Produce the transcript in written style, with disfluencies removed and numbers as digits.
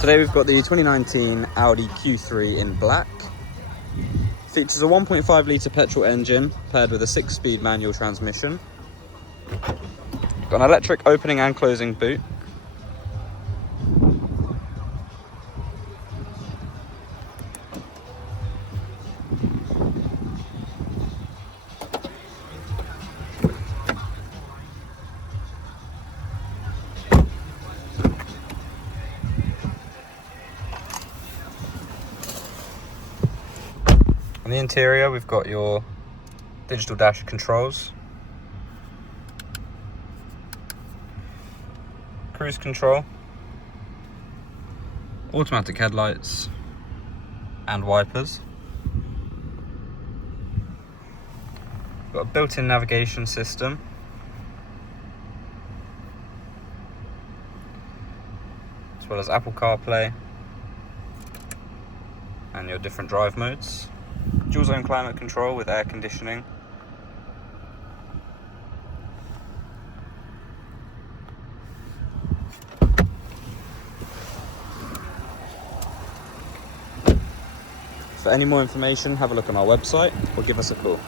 Today we've got the 2019 Audi Q3 in black. Features a 1.5 litre petrol engine paired with a 6-speed manual transmission. Got an electric opening and closing boot. On the interior, we've got your digital dash controls, cruise control, automatic headlights and wipers. Got a built-in navigation system, as well as Apple CarPlay and your different drive modes. Dual zone climate control with air conditioning. For any more information, have a look on our website or give us a call.